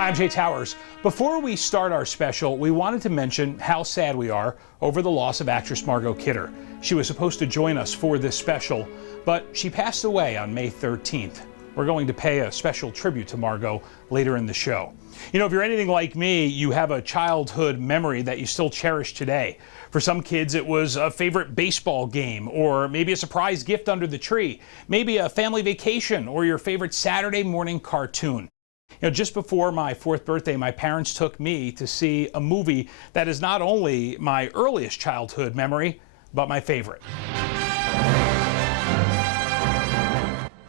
Hi, I'm Jay Towers. Before we start our special, we wanted to mention how sad we are over the loss of actress Margot Kidder. She was supposed to join us for this special, but she passed away on May 13th. We're going to pay a special tribute to Margot later in the show. You know, if you're anything like me, you have a childhood memory that you still cherish today. For some kids, it was a favorite baseball game, or maybe a surprise gift under the tree, maybe a family vacation, or your favorite Saturday morning cartoon. You know, just before my 4th birthday, my parents took me to see a movie that is not only my earliest childhood memory, but my favorite.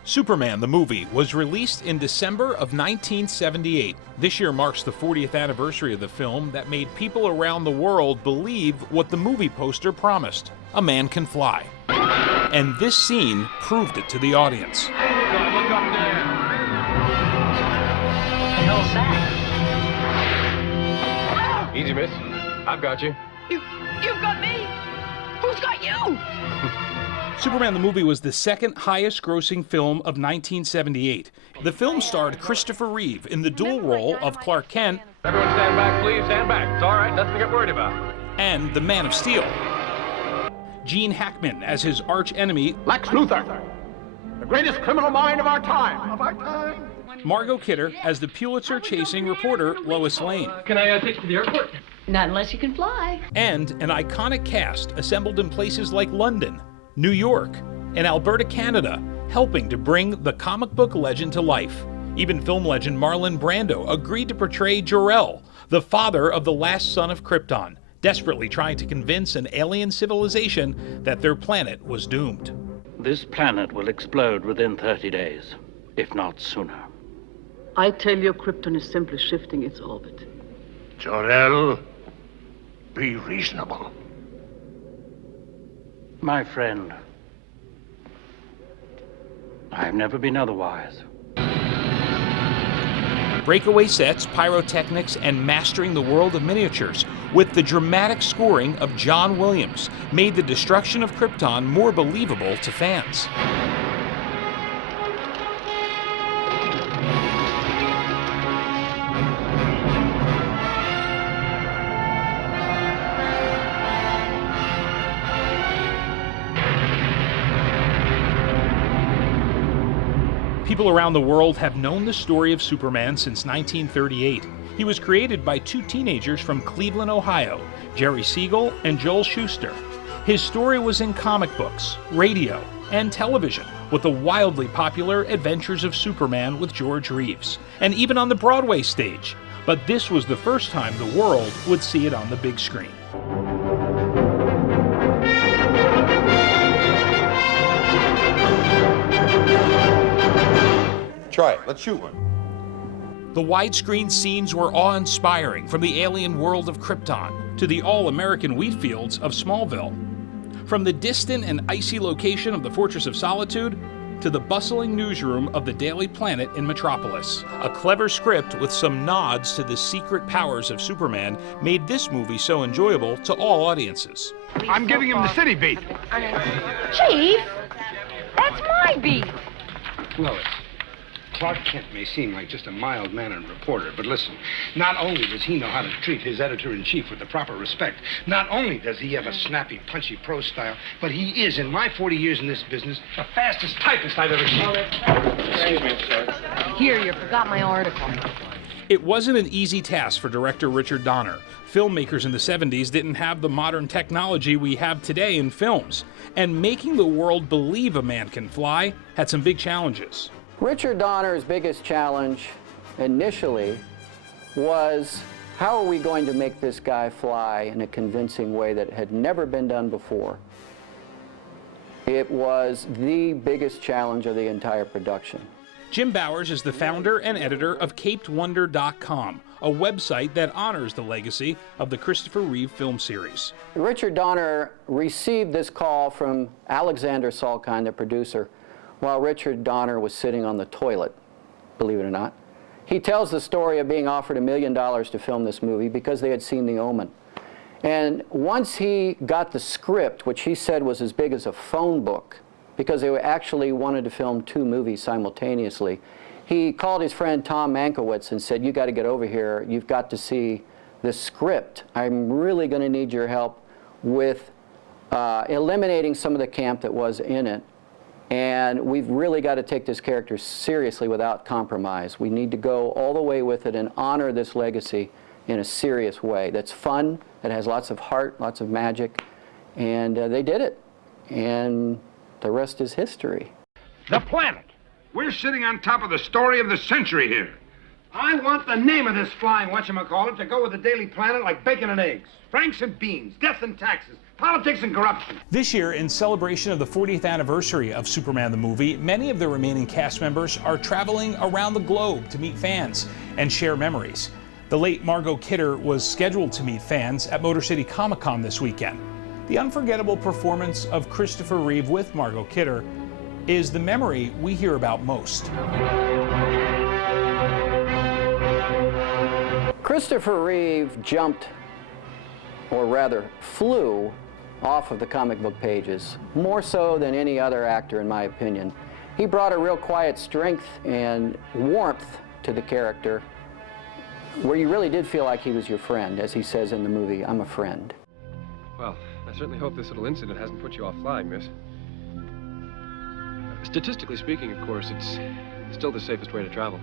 Superman, the movie, was released in December of 1978. This year marks the 40th anniversary of the film that made people around the world believe what the movie poster promised: a man can fly. And this scene proved it to the audience. Look up there. Hell's that? Easy, miss. I've got you. You've got me? Who's got you? Superman the movie was the second highest grossing film of 1978. The film starred Christopher Reeve in the dual role of Clark Kent. Everyone stand back, please. Stand back. It's all right. Nothing to get worried about. And the Man of Steel. Gene Hackman as his arch enemy, Lex Luthor, the greatest criminal mind of our time. Margot Kidder as the Pulitzer-chasing reporter Lois Lane. Can I take you to the airport? Not unless you can fly. And an iconic cast assembled in places like London, New York, and Alberta, Canada, helping to bring the comic book legend to life. Even film legend Marlon Brando agreed to portray Jor-El, the father of the last son of Krypton, desperately trying to convince an alien civilization that their planet was doomed. This planet will explode within 30 days, if not sooner. I tell you, Krypton is simply shifting its orbit. Jor-El, be reasonable. My friend, I've never been otherwise. Breakaway sets, pyrotechnics, and mastering the world of miniatures, with the dramatic scoring of John Williams, made the destruction of Krypton more believable to fans. People around the world have known the story of Superman since 1938. He was created by 2 teenagers from Cleveland, Ohio, Jerry Siegel and Joel Shuster. His story was in comic books, radio, and television, with the wildly popular Adventures of Superman with George Reeves, and even on the Broadway stage. But this was the first time the world would see it on the big screen. Try it. Let's shoot one. The widescreen scenes were awe-inspiring, from the alien world of Krypton to the all-American wheat fields of Smallville. From the distant and icy location of the Fortress of Solitude to the bustling newsroom of the Daily Planet in Metropolis. A clever script with some nods to the secret powers of Superman made this movie so enjoyable to all audiences. I'm giving him the city beat. Chief, that's my beat. Lois, Clark Kent may seem like just a mild-mannered reporter, but listen, not only does he know how to treat his editor-in-chief with the proper respect, not only does he have a snappy, punchy prose style, but he is, in my 40 years in this business, the fastest typist I've ever seen. Excuse me, sir. Here, you forgot my article. It wasn't an easy task for director Richard Donner. Filmmakers in the 70s didn't have the modern technology we have today in films, and making the world believe a man can fly had some big challenges. Richard Donner's biggest challenge initially was, how are we going to make this guy fly in a convincing way that had never been done before? It was the biggest challenge of the entire production. Jim Bowers is the founder and editor of CapedWonder.com, a website that honors the legacy of the Christopher Reeve film series. Richard Donner received this call from Alexander Salkind, the producer, while Richard Donner was sitting on the toilet, believe it or not. He tells the story of being offered $1 million to film this movie because they had seen The Omen. And once he got the script, which he said was as big as a phone book, because they actually wanted to film 2 movies simultaneously, he called his friend Tom Mankiewicz and said, you got to get over here. You've got to see this script. I'm really going to need your help with eliminating some of the camp that was in it. And we've really got to take this character seriously without compromise. We need to go all the way with it and honor this legacy in a serious way that's fun, that has lots of heart, lots of magic. And they did it. And the rest is history. The planet. We're sitting on top of the story of the century here. I want the name of this flying whatchamacallit to go with the Daily Planet like bacon and eggs. Franks and beans, death and taxes, politics and corruption. This year, in celebration of the 40th anniversary of Superman the movie, many of the remaining cast members are traveling around the globe to meet fans and share memories. The late Margot Kidder was scheduled to meet fans at Motor City Comic Con this weekend. The unforgettable performance of Christopher Reeve with Margot Kidder is the memory we hear about most. Christopher Reeve jumped, or rather flew, off of the comic book pages, more so than any other actor in my opinion. He brought a real quiet strength and warmth to the character where you really did feel like he was your friend, as he says in the movie, I'm a friend. Well, I certainly hope this little incident hasn't put you off flying, miss. Statistically speaking, of course, it's still the safest way to travel.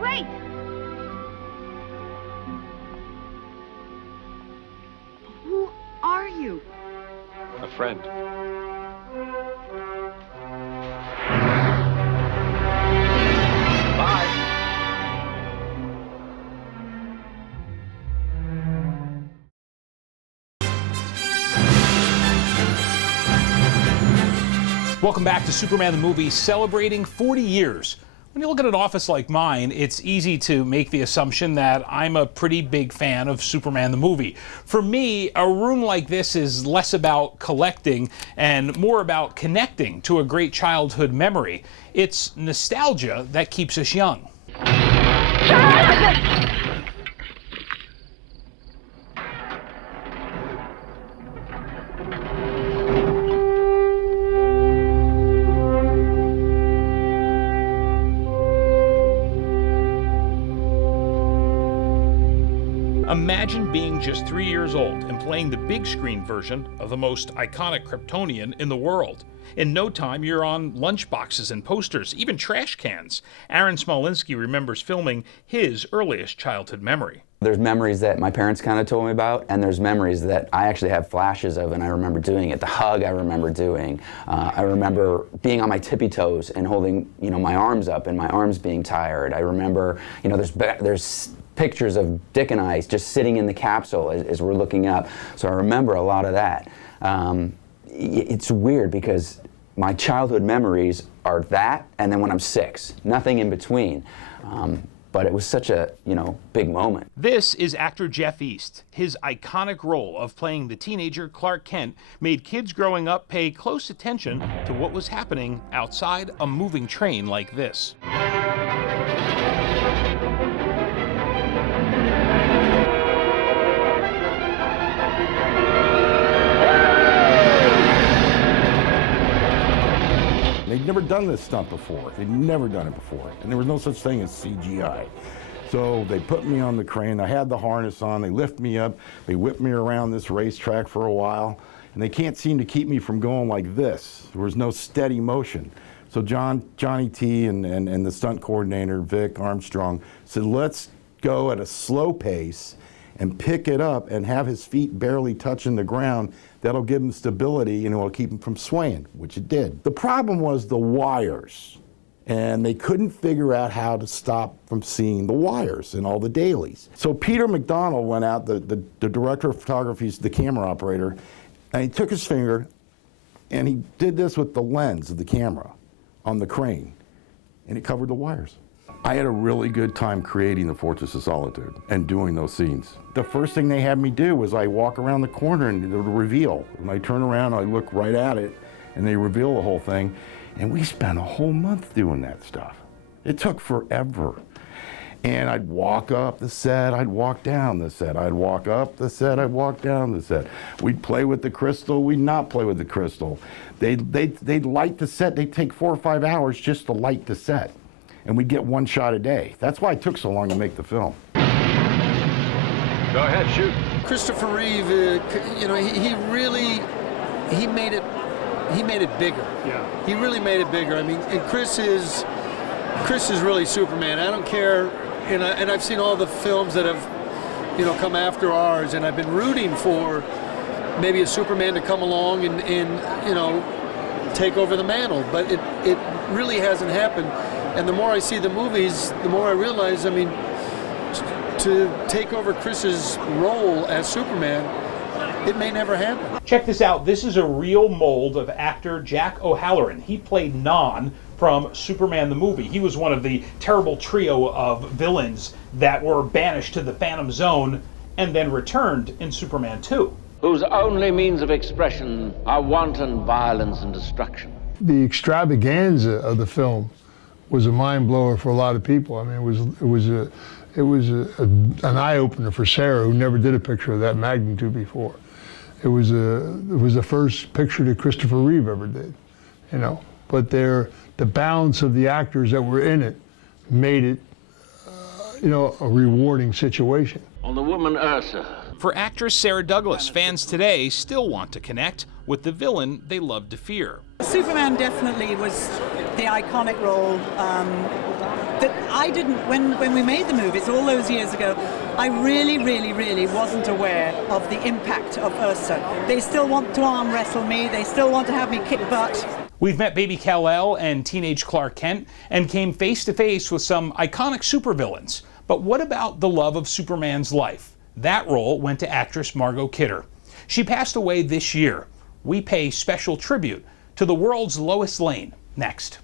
Wait! Who are you? A friend. Bye. Welcome back to Superman the movie, celebrating 40 years. When you look at an office like mine, it's easy to make the assumption that I'm a pretty big fan of Superman the movie. For me, a room like this is less about collecting and more about connecting to a great childhood memory. It's nostalgia that keeps us young. Imagine being just 3 years old and playing the big screen version of the most iconic Kryptonian in the world. In no time, you're on lunchboxes and posters, even trash cans. Aaron Smolinski remembers filming his earliest childhood memory. There's memories that my parents kind of told me about, and there's memories that I actually have flashes of, and I remember doing it. The hug I remember doing. I remember being on my tippy toes and holding, my arms up and my arms being tired. I remember, there's pictures of Dick and I just sitting in the capsule as we're looking up. So I remember a lot of that. It's weird because my childhood memories are that, and then when I'm 6, nothing in between. But it was such a, big moment. This is actor Jeff East. His iconic role of playing the teenager Clark Kent made kids growing up pay close attention to what was happening outside a moving train like this. They'd never done this stunt before. They'd never done it before. And there was no such thing as CGI. So they put me on the crane. I had the harness on. They lift me up. They whip me around this racetrack for a while. And they can't seem to keep me from going like this. There was no steady motion. So Johnny T and the stunt coordinator, Vic Armstrong, said, let's go at a slow pace and pick it up and have his feet barely touching the ground. That'll give him stability and it will keep him from swaying, which it did. The problem was the wires, and they couldn't figure out how to stop from seeing the wires in all the dailies. So Peter McDonald went out, the director of photography, the camera operator, and he took his finger and he did this with the lens of the camera on the crane, and it covered the wires. I had a really good time creating the Fortress of Solitude and doing those scenes. The first thing they had me do was I walk around the corner and the reveal. When I turn around, I look right at it, and they reveal the whole thing. And we spent a whole month doing that stuff. It took forever. And I'd walk up the set, I'd walk down the set, I'd walk up the set, I'd walk down the set. We'd play with the crystal, we'd not play with the crystal. They'd light the set, they'd take 4 or 5 hours just to light the set. And we'd get 1 shot a day. That's why it took so long to make the film. Go ahead, shoot. Christopher Reeve, you know, he made it bigger. Yeah. He really made it bigger. I mean, and Chris is really Superman. I don't care, and I've seen all the films that have, you know, come after ours, and I've been rooting for maybe a Superman to come along and you know, take over the mantle, but it really hasn't happened. And the more I see the movies, the more I realize, I mean, to take over Chris's role as Superman, it may never happen. Check this out. This is a real mold of actor Jack O'Halloran. He played Non from Superman the movie. He was one of the terrible trio of villains that were banished to the Phantom Zone and then returned in Superman 2. Whose only means of expression are wanton violence and destruction. The extravaganza of the film was a mind blower for a lot of people. I mean, it was an eye-opener for Sarah, who never did a picture of that magnitude before. It was the first picture that Christopher Reeve ever did, you know. But the balance of the actors that were in it made it, you know, a rewarding situation. On the woman Ursa. For actress Sarah Douglas, fans today still want to connect with the villain they love to fear. Superman definitely was the iconic role that I didn't, when we made the movies all those years ago, I really wasn't aware of the impact of Ursa. They still want to arm wrestle me, they still want to have me kick butt. We've met baby Kal-El and teenage Clark Kent and came face to face with some iconic supervillains. But what about the love of Superman's life? That role went to actress Margot Kidder. She passed away this year. We pay special tribute to the world's Lois Lane next.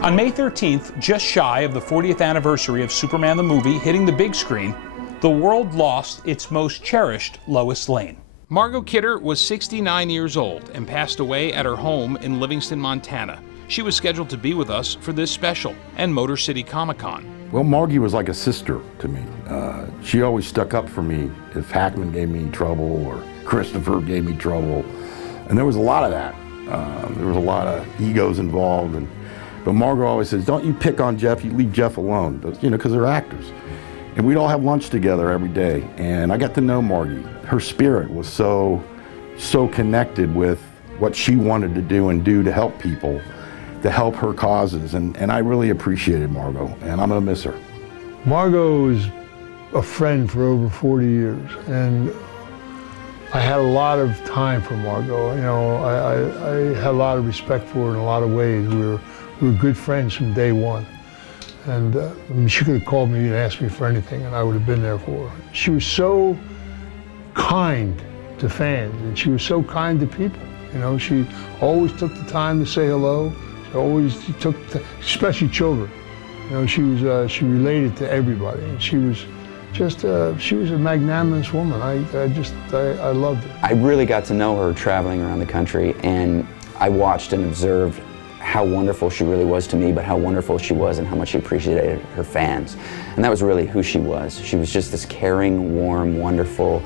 On May 13th, just shy of the 40th anniversary of Superman the movie hitting the big screen, the world lost its most cherished Lois Lane. Margot Kidder was 69 years old and passed away at her home in Livingston, Montana. She was scheduled to be with us for this special and Motor City Comic-Con. Well, Margie was like a sister to me. She always stuck up for me if Hackman gave me trouble or Christopher gave me trouble. And there was a lot of that. There was a lot of egos involved. But Margot always says, don't you pick on Jeff, you leave Jeff alone, but, you know, because they're actors. And we'd all have lunch together every day. And I got to know Margie. Her spirit was so connected with what she wanted to do and do to help people, to help her causes. And I really appreciated Margot, and I'm going to miss her. Margot was a friend for over 40 years. And I had a lot of time for Margot. You know, I had a lot of respect for her in a lot of ways. We were good friends from day one. And I mean, she could have called me and asked me for anything, and I would have been there for her. She was so kind to fans, and she was so kind to people. You know, she always took the time to say hello. She always took, especially children. You know, she related to everybody, and she was just, she was a magnanimous woman. I loved her. I really got to know her traveling around the country, and I watched and observed how wonderful she really was to me, but how wonderful she was and how much she appreciated her fans. And that was really who she was. She was just this caring, warm, wonderful,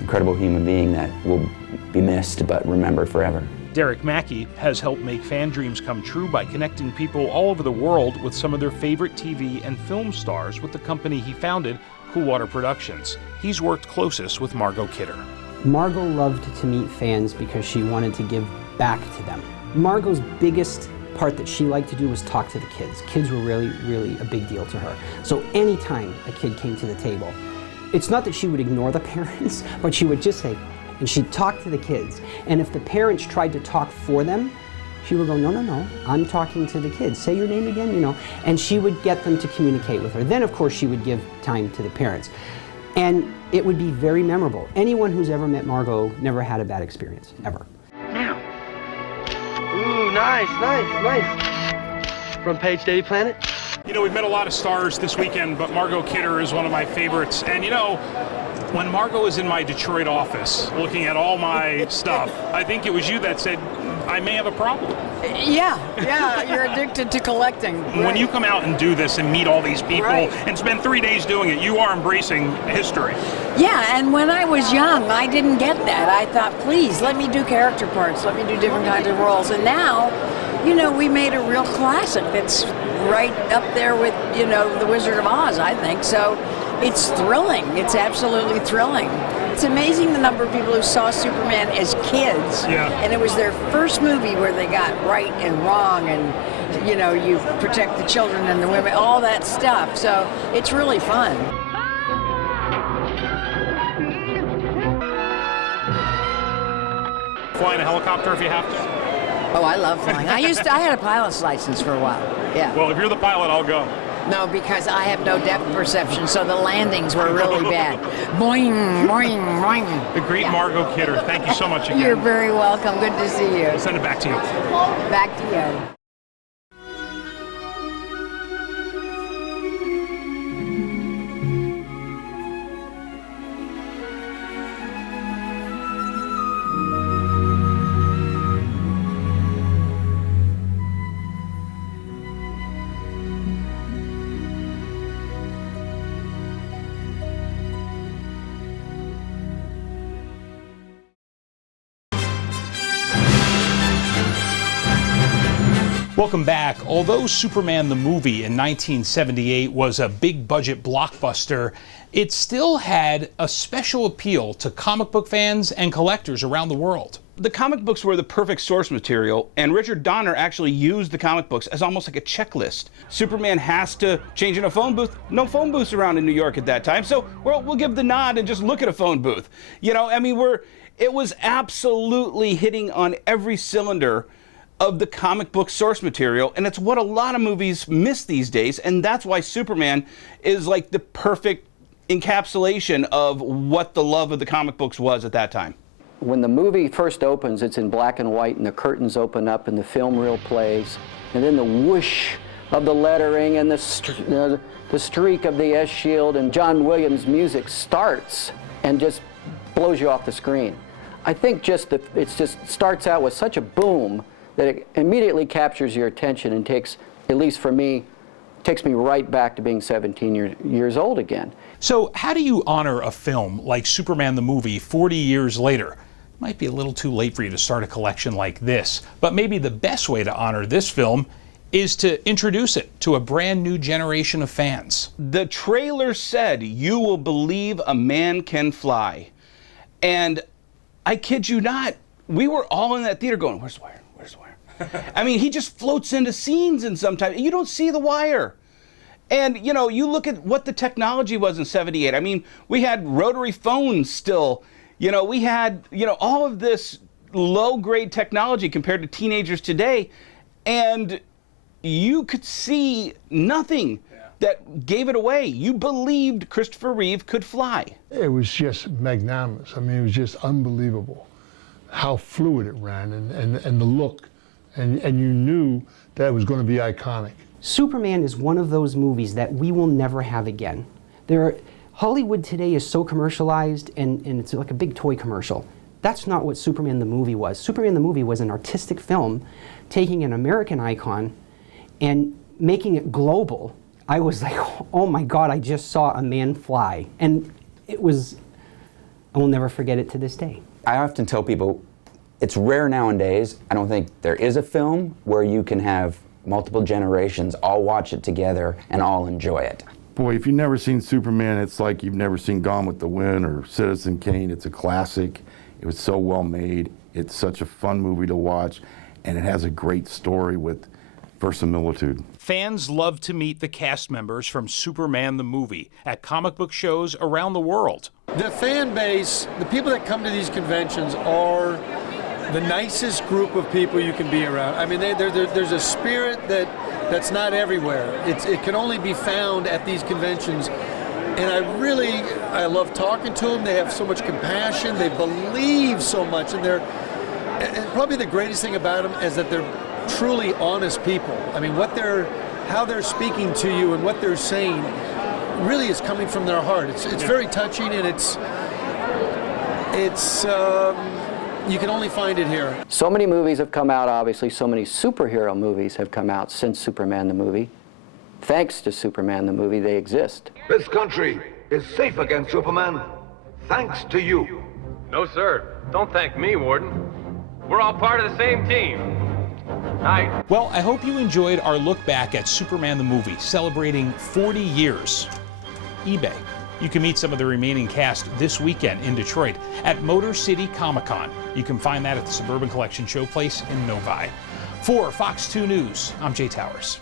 incredible human being that will be missed but remembered forever. Derek Maki has helped make fan dreams come true by connecting people all over the world with some of their favorite TV and film stars with the company he founded, Coolwater Productions. He's worked closest with Margot Kidder. Margot loved to meet fans because she wanted to give back to them. Margot's biggest part that she liked to do was talk to the kids. Kids were really a big deal to her. So anytime a kid came to the table, it's not that she would ignore the parents, but she would just say, and she'd talk to the kids. And if the parents tried to talk for them, she would go, no, I'm talking to the kids. Say your name again, you know. And she would get them to communicate with her. Then, of course, she would give time to the parents. And it would be very memorable. Anyone who's ever met Margot never had a bad experience, ever. Now. Ooh, nice. Front page Daily Planet. You know, we've met a lot of stars this weekend, but Margot Kidder is one of my favorites. And you know, when Margot was in my Detroit office looking at all my stuff, I think it was you that said, I may have a problem. Yeah, you're addicted to collecting. When you come out and do this and meet all these people and spend 3 days doing it, you are embracing history. Yeah, and when I was young, I didn't get that. I thought, please, let me do character parts, let me do different kinds of roles. And now, you know, we made a real classic that's right up there with, you know, The Wizard of Oz, I think. So it's thrilling. It's absolutely thrilling. It's amazing the number of people who saw Superman as kids, and it was their first movie where they got right and wrong, and you know, you protect the children and the women, all that stuff. So it's really fun. Flying a helicopter if you have to? Oh, I love flying. I had a pilot's license for a while. Yeah. Well, if you're the pilot, I'll go. No, because I have no depth perception, so the landings were really bad. Boing, boing, boing. The great Margot Kidder. Thank you so much again. You're very welcome. Good to see you. I'll send it back to you. Back to you. Welcome back. Although Superman the movie in 1978 was a big budget blockbuster, it still had a special appeal to comic book fans and collectors around the world. The comic books were the perfect source material, and Richard Donner actually used the comic books as almost like a checklist. Superman has to change in a phone booth. No phone booths around in New York at that time, so we'll give the nod and just look at a phone booth. You know, I mean, it was absolutely hitting on every cylinder of the comic book source material, and it's what a lot of movies miss these days, and that's why Superman is like the perfect encapsulation of what the love of the comic books was at that time. When the movie first opens, it's in black and white, and the curtains open up, and the film reel plays, and then the whoosh of the lettering and the streak of the S-shield, and John Williams' music starts and just blows you off the screen. I think it just starts out with such a boom that it immediately captures your attention and takes, at least for me, takes me right back to being 17 years old again. So how do you honor a film like Superman the movie 40 years later? It might be a little too late for you to start a collection like this, but maybe the best way to honor this film is to introduce it to a brand new generation of fans. The trailer said, "You will believe a man can fly." And I kid you not, we were all in that theater going, where's the wire? Where's the wire? I mean, he just floats into scenes and sometimes you don't see the wire. And, you know, you look at what the technology was in '78. I mean, we had rotary phones still. You know, we had, you know, all of this low-grade technology compared to teenagers today. And you could see nothing that gave it away. You believed Christopher Reeve could fly. It was just magnanimous. I mean, it was just unbelievable how fluid it ran and the look. And you knew that it was going to be iconic. Superman is one of those movies that we will never have again. Hollywood today is so commercialized and it's like a big toy commercial. That's not what Superman the movie was. Superman the movie was an artistic film taking an American icon and making it global. I was like, oh my God, I just saw a man fly. And it was, I will never forget it to this day. I often tell people, it's rare nowadays. I don't think there is a film where you can have multiple generations all watch it together and all enjoy it. Boy, if you've never seen Superman, it's like you've never seen Gone with the Wind or Citizen Kane. It's a classic. It was so well made. It's such a fun movie to watch, and it has a great story with verisimilitude. Fans love to meet the cast members from Superman the movie at comic book shows around the world. The fan base, the people that come to these conventions are the nicest group of people you can be around. I mean, there's a spirit that's not everywhere. It can only be found at these conventions. And I love talking to them. They have so much compassion. They believe so much. And probably the greatest thing about them is that they're truly honest people. I mean, what they're how they're speaking to you and what they're saying really is coming from their heart. It's very touching, and it's you can only find it here. So many movies have come out, obviously. So many superhero movies have come out since Superman the movie. Thanks to Superman the movie, they exist. This country is safe against Superman, thanks to you. No, sir. Don't thank me, Warden. We're all part of the same team. Night. Well, I hope you enjoyed our look back at Superman the movie, celebrating 40 years. eBay. You can meet some of the remaining cast this weekend in Detroit at Motor City Comic-Con. You can find that at the Suburban Collection Showplace in Novi. For Fox 2 News, I'm Jay Towers.